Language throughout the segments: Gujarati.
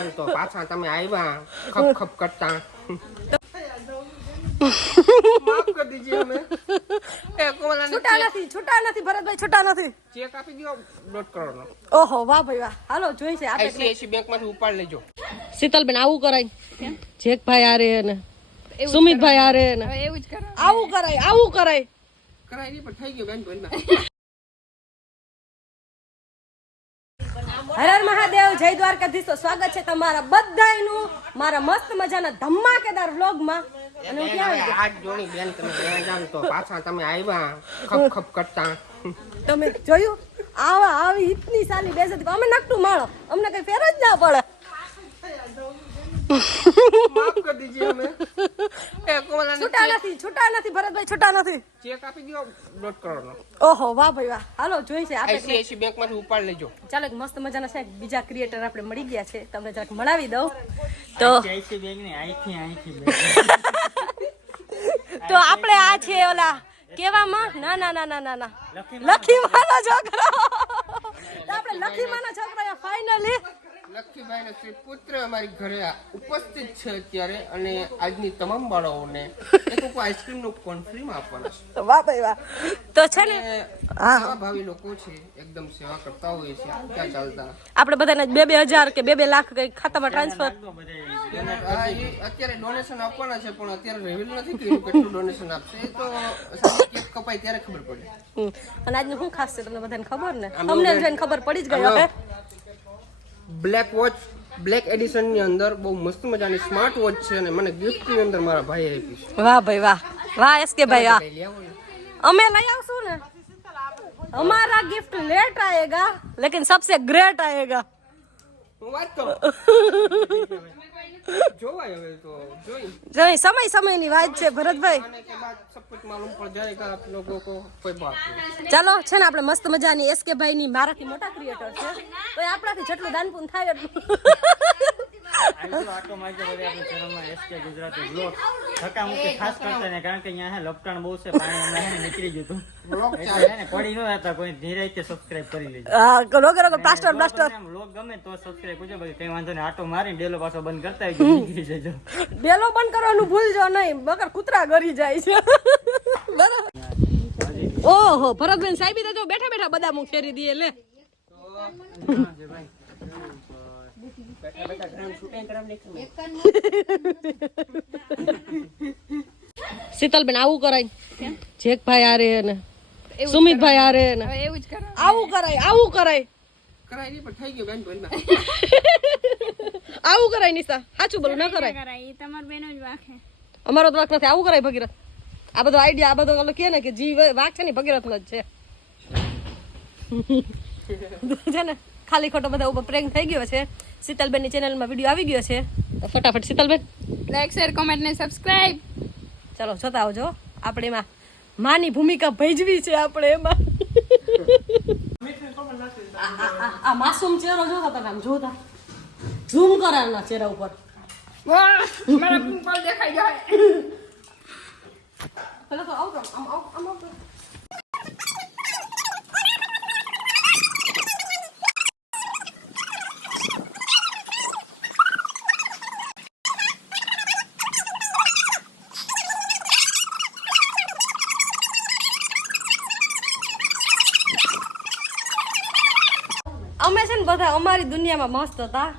જાન તો પાછા તમે આવ્યા ખપ ખપ કરતા માફ કરી દીजिए हमें છૂટા નથી ભરતભાઈ, છૂટા નથી. ચેક આપી દો 1.5 કરોડનો. ઓહો વાહ ભાઈ વાહ, હાલો જોઈ છે આપણે. આઈસીઆઈસી બેંકમાંથી ઉપાડ લેજો. શીતલબેન આવું કરાય, જેકભાઈ આરે ને સુમિતભાઈ આરે ને એવું જ કરો. આવું કરાય, આવું કરાય. કરાય નહીં પણ થઈ ગયો બેન બોલમાં. હર હર મહાદેવ, જય દ્વારકાધીશ. સ્વાગત છે તમારા બધાયનું મારા મસ્ત મજાના ધમાકેદાર વ્લોગમાં. અને હું ક્યાં આવી ગઈ? આજ જોણી બેન તમે ત્યાં જાન તો પાછા તમે આવ્યા ખપ ખપ કરતા. તમે જોયું આવી ઇતની સાલી બેઝતી અમે નકટું માળો, અમને કઈ ફેર જ ના પડે. માફ કરી દીजिए हमें. છૂટા નથી ભરતભાઈ, છૂટા નથી. ચેક આપી દો 1.5 કરોડનો. ઓહો વાહ ભાઈ વાહ, હાલો જોઈ છે આપણે. આઈસીઆઈસી બેંકમાંથી ઉપાડ લેજો. ચાલો એક મસ્ત મજાના છે બીજા ક્રિએટર આપણે મળી ગયા છે, તમને જરાક મળાવી દઉં તો. તો આપણે આ છે ઓલા કેવામાં ના લખીમાનો છોકરો. તો આપણે લખીમાનો છોકરો ફાઇનલી લક્ષ્મીભાઈનો શ્રી પુત્ર અમારી ઘરે ઉપસ્થિત છે અત્યારે, અને આજની તમામ બાળાઓને એક આઈસ્ક્રીમનું કોન ફ્રીમાં આપવાના છે. વાહ ભાઈ વાહ. તો છે ને સેવા ભાવી લોકો છે, એકદમ સેવા કરતા હોય છે ત્યાં ચાલતા. આપણે બધાને 2,000 કે 2 લાખ કઈ ખાતામાં ટ્રાન્સફર. અત્યારે ડોનેશન આપવાના છે પણ અત્યારે રિવીલ નથી કર્યું કેટલું ડોનેશન આપશે, એ તો કેક કપાય ત્યારે ખબર પડે. અને આજનું શું ખાસ છે તમને બધાને ખબર ને? અમને જોઈને ખબર પડી જ ગઈ હવે. બ્લેક વોચ, બ્લેક એડિશન ની અંદર બહુ મસ્ત મજાની સ્માર્ટ વોચ છે, અને મને ગિફ્ટ ની અંદર મારા ભાઈ આપી છે. વાહ ભાઈ વાહ, વાહ એસકે ભાઈ વાહ. અમે લઈ આવશું ને, हमारा गिफ्ट लेट आएगा लेकिन सबसे ग्रेट आएगा. હું વાત કરું જોવાય હવે તો જોઈ સમયની વાત છે ભરતભાઈ. આને કે બાદ सब कुछ मालूम पड़ जाएगा आप लोगों को, कोई बात नहीं. ચાલો છે ને આપણે મસ્ત મજાની એસકે ભાઈ ની મારાથી મોટા ક્રિએટર છે, તો આપણાથી જેટલું દાન પુન થાય એટલું. આટો મારજો બધે આપણે ચેનલમાં એસકે ગુજરાતી બ્લોગ ધક્કા મુક્કી ખાસ કરતા ને, કારણ કે અહીંયા હે લપટાણ બહુ છે, પાણી હમણાં હે નીકળી ગયું હતું બ્લોગ ચાલે ને પડી ન હતા. કોઈ ધીરે રીતે સબસ્ક્રાઇબ કરી લેજો. હા રોગે પ્લાસ્ટર બ્લોગ ગમે તો સબસ્ક્રાઇબ કરજો, બાકી કઈ વાંધો નહીં. આટો મારી ડેલો પાછો બંધ કરતા હોય નીકળી જજો. ડેલો બંધ કરવાનું ભૂલજો નહીં, બગર કૂતરા ગરી જાય છે. બરાબર. ઓહો ભરતબેન સાહેબી તો જો બેઠા બેઠા બદામ ફેરી દીએ લે. શીતલબેન આવું કરાય, જેકભાઈ આરે ને સુમિતભાઈ આરે ને એવું જ કરો. આવું કરાય, આવું કરાય. કરાય નહીં પણ થઈ ગયો બેન બોલમાં. આવું કરાય નિશા, સાચું બોલું ન કરાય. એ તમાર બેનો જ વાખે. અમારો તો વાક નથી, આવું કરાય ભગીરથ. આ બધો આઈડિયા, આ બધો ઓલો કે ને કે જી વાક છે ને ભગીરથ નો જ છે. છે ને ખાલી ખોટો બધા ઉપર પ્રેન્ક થઈ ગયો છે. શીતલબેન ની ચેનલમાં વિડીયો આવી ગયો છે, તો ફટાફટ શીતલબેન લાઈક શેર કોમેન્ટ ને સબસ્ક્રાઇબ. ચાલો જોતા આવજો. આપણે એમાં માની ભૂમિકા ભજવી છે આપણે એમાં. આ માસૂમ ચહેરો જોતા તમે, આમ જોતા ઝૂમ કરાવના ચહેરા ઉપર. વાહ મારા પિંપલ દેખાઈ જાય. પેલા તો આવું આમ આવું. અમે છે ને બધા અમારી દુનિયામાં મસ્ત હતા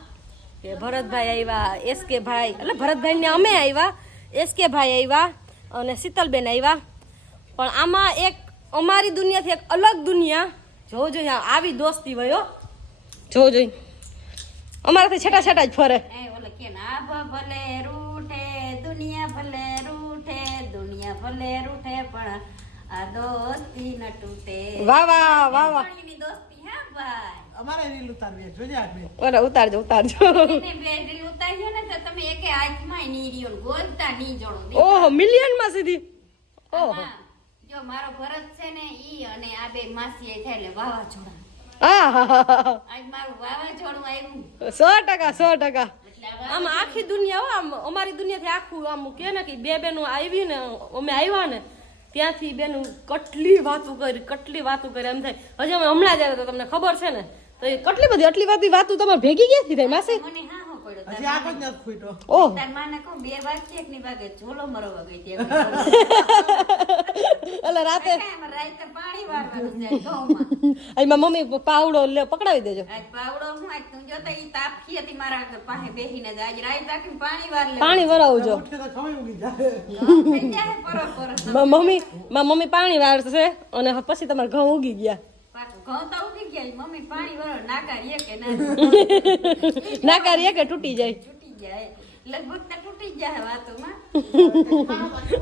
કે ભરતભાઈ આવ્યા, એસકે ભાઈ, એટલે ભરતભાઈ ને અમે આવ્યા, એસકે ભાઈ આવ્યા અને શીતલબેન આવ્યા. પણ આમાં એક અમારી દુનિયાથી એક અલગ દુનિયા જોવો જોઈએ. આવી દોસ્તી વયો જોવો જોઈએ. અમારાથી છેટા છેટા જ ફરે. ભલે રૂઠે દુનિયા ભલે રૂઠે પણ આ દોસ્તી ન તૂટે. વાહ વાહ વાહ વાહ. દોસ્તી હા ભાઈ. અમારે રીલ ઉતારવી જોજે આપણે. ઓલે ઉતારજો એને બે રીલ ઉતારીએ ને તો તમે એકે આંખમાં ની રીયો ગોલતા ની જોડો. ઓહો મિલિયન માં સીધી. ઓહો જો મારો ભરત છે ને ઈ અને આ બે માસી એ થાય એટલે વાવાઝોડા. આજ મારું વાવાઝોડું આવ્યું 100%. આમ આખી દુનિયા હો, આમ અમારી દુનિયાથી આખું આમ કે ને કે બે બેનું આવી ને અમે આવ્યા ને ત્યાંથી બેનું કેટલી વાતો કરી એમ થાય. હજી અમે હમણાં જ આવ્યા તો તમને ખબર છે ને, તો એ કેટલી બધી આટલી વાતો તમારે ભેગી ક્યાંથી થાય માસી? મને હા હો પડ્યો. હજી આગળ જ નથી ફૂટ્યો. ઓહ તાર માને કહું 2 વાગે ની વાગે ઝોલો મરવા ગઈ હતી. એટલે રાતે એમાં રાતે પાણી વારવાનું છે ઘઉંમાં. એમાં મમ્મી પાવડો પકડાવી દેજો. આજ પાવડો હું આજ તું જોતા ઈ તાપકી હતી મારા આગળ પાસે બેહીને જ. આજ રાત આખી પાણી વાર લે. પાણી વરાવજો. ઉઠે તો સમય ઉગી જાય. થઈ જાય પરસ. મમ્મી પાણી વાળશે અને પછી તમારા ઘઉં ઉગી ગયા. ઘઉં તો ઉગી ગયા. મમ્મી પાણી વાળો નાકારીએ કે ના ના કરીએ કે તૂટી જાય. તૂટી જાય. લગભગ તો તૂટી જાય વાતોમાં.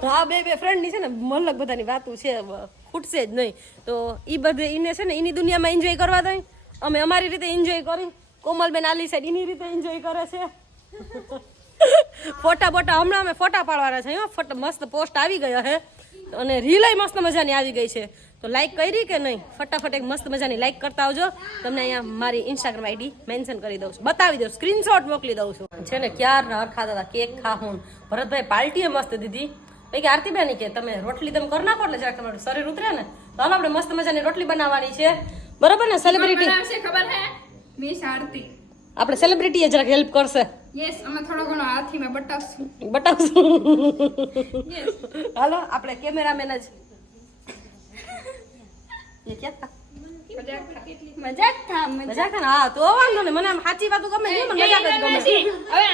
હા બે ફ્રેન્ડ ની છે ને મલક બધાની વાતો છે ખૂટશે જ નહીં. તો ઈ બધે ઈને છે ને એની દુનિયામાં એન્જોય કરવા દઈ. અમે અમારી રીતે એન્જોય કરી. કોમલબેન આલી સાઈડ એની રીતે એન્જોય કરે છે. ફોટા હમણાં અમે ફોટા પાડવાના છે. ફોટો મસ્ત પોસ્ટ આવી ગયો છે અને રીલ મસ્ત મજાની આવી ગઈ છે. તો લાઈક કરી કે નહીં ફટાફટ એક મસ્ત મજાની લાઈક કરતા આવજો. તમને અહીંયા મારી ઇન્સ્ટાગ્રામ આઈડી મેન્શન કરી દઉં છું, બતાવી દઉં, સ્ક્રીનશોટ મોકલી દઉં છું. છે ને ક્યારના ખાતા હતા કેક ખાવું. ભરતભાઈ પાર્ટીએ મસ્ત દીધી. ભાઈ કે આરતીબેન કે તમે રોટલી તમે કરી નાખો એટલે જરાક તમારું શરીર ઉતરે ને તો હાલો આપણે મસ્ત મજાની રોટલી બનાવવાની છે. બરાબર ને? સેલિબ્રિટી બનાવશે ખબર હે મિસ આરતી. આપણે સેલિબ્રિટી જરાક હેલ્પ કરશે. યસ અમે થોડો ઘણો હાથીમાં બતાવશું. બતાવશું. હાલો આપણે કેમેરામેન જ એ ક્યાં હતા? મજાક થા મજાક ને? હા તો વાંધો નહીં. મને આમ સાચી વાતો ગમે નહીં, મને મજાક જ ગમે. હવે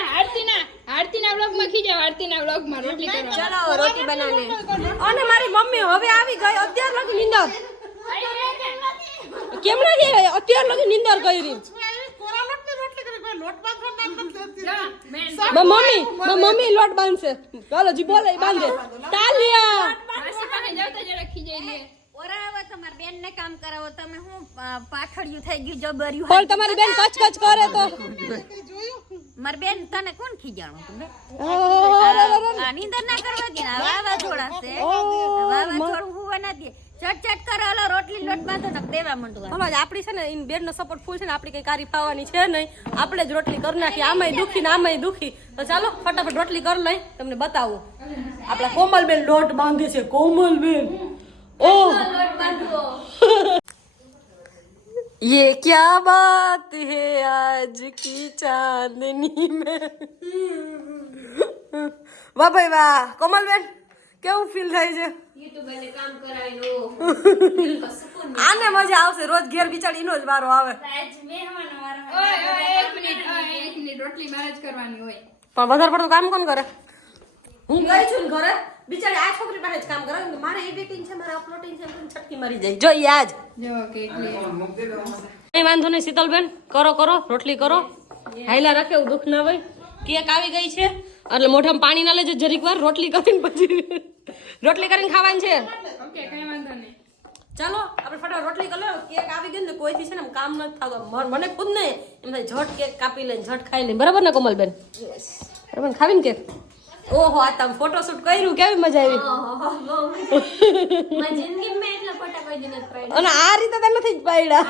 આરતીના વ્લોગમાં ખીજાવ. આરતીના વ્લોગમાં રોટલી કરવા. ચલો રોટી બનાવી. અને મારી મમ્મી હવે આવી ગઈ અત્યાર લગી નીંદર. કેમ ના ગઈ? અત્યાર લગી નીંદર કરી. કોરામટની રોટલી કરી કોઈ લોટ બાંધવા નામ નથી દેતી. મમ્મી લોટ બાંધશે. ચાલો જી બોલે બાંધે. તાલિયા. માસી પાસે જાવ તો જરા ખીજાઈ લે. ઓરાવા તમારા બેન ને કામ કરાવો. તમે હું પાછળિયું થઈ ગયું જબર્યું. બોલ તમારી બેન કચ કચ કરે તો. મારી બેન તને કોણ ખીજાણું તમે? ઓહ, નીંદર ના કરવા દે ને. વાવાઝોડા છે. વાવાઝોડું હુવા ના દે. ચટ કરો. ઓલો રોટલી લોટ બાંધો ને દેવા માંડવા. બોલો આપણી છે ને ઇન બેન નો સપોર્ટ ફૂલ છે ને. આપણી કઈ કારી પાવાની છે નહીં. આપણે જ રોટલી કરી નાખી. આમાંય દુખી ને આમાંય દુખી. તો ચાલો ફટાફટ રોટલી કરી લઈ તમને બતાવું. આપણા કોમલબેન લોટ બાંધે છે. કોમલબેન ઓહ ये क्या बात है आज की चांदनी में. વાહ ભાઈ વાહ. કોમલબેન કેવું ફીલ થાય છે? આને મજા આવશે. રોજ ઘેર બિચારી નો જ વારો આવે. ઓય એક મિનિટ રોટલી મારે જ કરવાની હોય. પણ વધારે પડતું કામ કોણ કરે? હું ગઈ છું ને ઘરે. બિચારી આ છોકરી પાસે જ કામ કરે. મારે એડિટિંગ છે, મારે અપલોડિંગ છે, છટકી મારી જાય. જોઈએ આજ જો કેટલી કઈ વાંધો નહીં. શીતલબેન કરો રોટલી કરો. હાઈલા રાખે એવું દુઃખ ના હોય. કેક આવી ગઈ છે એટલે મોઢામાં પાણી ના લેજો જરીક વાર. રોટલી કરીને પછી રોટલી કરીને ખાવાની છે. ઓકે કઈ વાંધો નહીં. ચાલો આપણે ફટાફટ રોટલી કરી લો. કેક આવી ગઈ ને કોઈથી છે ને કામ નથી થતું. મને ખુદ ને એમ થાય ઝટ કેક કાપી લઈને ઝટ ખાઈ લઈને. બરાબર ને કોમલબેન? બરાબર ને? ખાવીને કેક. ઓહો આ તમે ફોટોશૂટ કર્યું કેવી મજા આવી. જિંદગીમાં એટલા ફોટા કોઈ દી નથી પાડ્યા. અને આ રીતે તો નથી જ પાડ્યા.